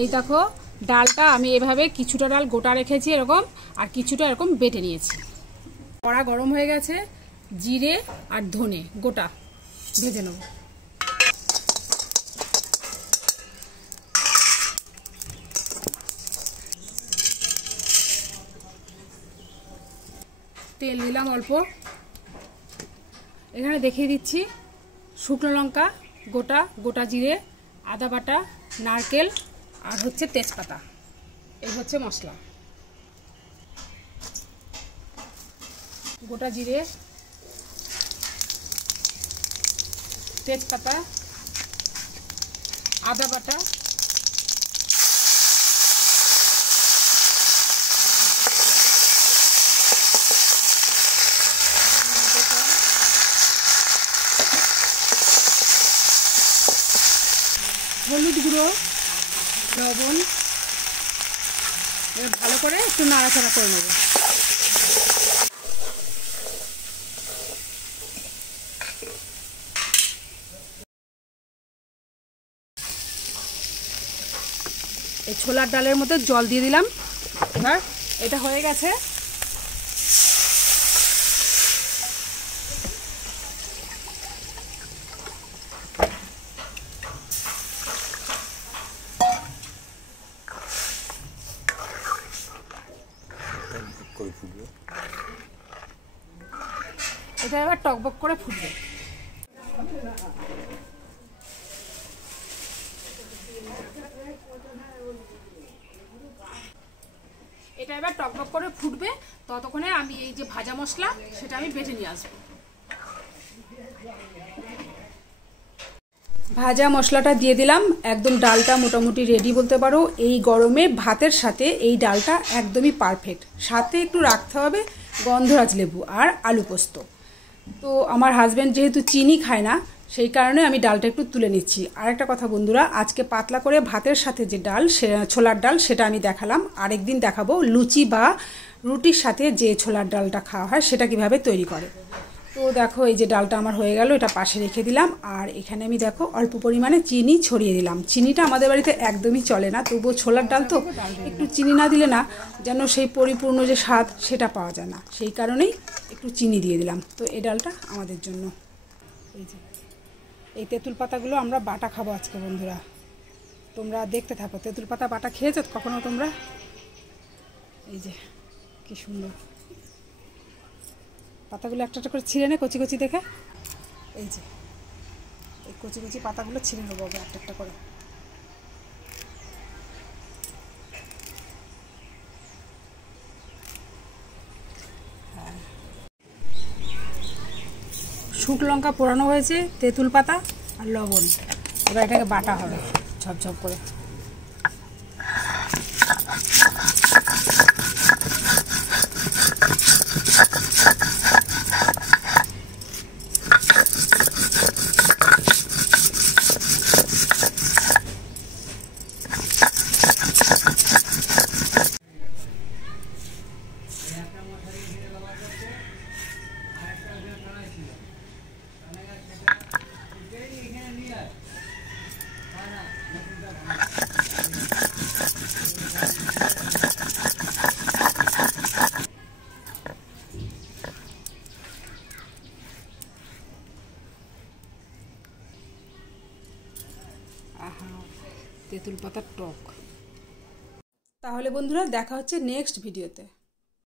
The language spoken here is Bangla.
এই দেখো ডালটা আমি এভাবে কিছুটা ডাল গোটা রেখেছি এরকম, আর কিছুটা এরকম বেটে নিয়েছি। কড়া গরম হয়ে গেছে, জিরে আর ধনে গোটা ভেজে নেব। তেল দিলাম অল্প, এখানে দেখিয়ে দিচ্ছি শুকনো লঙ্কা গোটা, গোটা জিরে, আদা বাটা, নারকেল আর হচ্ছে তেজপাতা, এই হচ্ছে মশলা। গোটা জিরে, তেজপাতা, আদা বাটা, হলুদ গুঁড়ো, লবণ, ভালো করে একটু নাড়াচাড়া করে নেব। এই ছোলার ডালের মধ্যে জল দিয়ে দিলাম। এবার এটা হয়ে গেছে, এটা এবার টকবক করে ফুটবে। এটা এবার টকবক করে ফুটবে, ততক্ষণে আমি এই যে ভাজা মশলা সেটা আমি বেটে নিয়ে আসবো। ভাজা মশলাটা দিয়ে দিলাম, একদম ডালটা মোটামুটি রেডি বলতে পারো। এই গরমে ভাতের সাথে এই ডালটা একদমই পারফেক্ট। সাথে একটু রাখতে হবে গন্ধরাজ লেবু আর আলু পোস্ত। তো আমার হাজব্যান্ড যেহেতু চিনি খায় না, সেই কারণে আমি ডালটা একটু তুলে নিচ্ছি। আর একটা কথা বন্ধুরা, আজকে পাতলা করে ভাতের সাথে যে ডাল, ছোলার ডাল, সেটা আমি দেখালাম। আরেকদিন দেখাবো লুচি বা রুটির সাথে যে ছোলার ডালটা খাওয়া হয় সেটা কিভাবে তৈরি করে। তো দেখো এই যে ডালটা আমার হয়ে গেল, এটা পাশে রেখে দিলাম। আর এখানে আমি দেখো অল্প পরিমাণে চিনি ছড়িয়ে দিলাম। চিনিটা আমাদের বাড়িতে একদমই চলে না, তবুও ছোলার ডাল তো একটু চিনি না দিলে না যেন সেই পরিপূর্ণ যে স্বাদ সেটা পাওয়া যায় না, সেই কারণেই একটু চিনি দিয়ে দিলাম। তো এই ডালটা আমাদের জন্য। এই যে এই তেঁতুল পাতাগুলো আমরা বাটা খাবো আজকে বন্ধুরা, তোমরা দেখতে থাকো। তেঁতুল পাতা বাটা খেয়েছো কখনো তোমরা? এই যে কি সুন্দর পাতাগুলো একটা একটা করে ছিঁড়ে নে কচি কচি দেখে। এই যে এই কচি কচি পাতাগুলো ছিঁড়ে নেবো একটা একটা করে। হ্যাঁ, শুকনো লঙ্কা পোড়ানো হয়েছে, তেঁতুল পাতা আর লবণ। এবার এটাকে বাটা হবে ঝপঝপ করে। তেঁতুল পাতার টক। তাহলে বন্ধুরা দেখা হচ্ছে নেক্সট ভিডিওতে।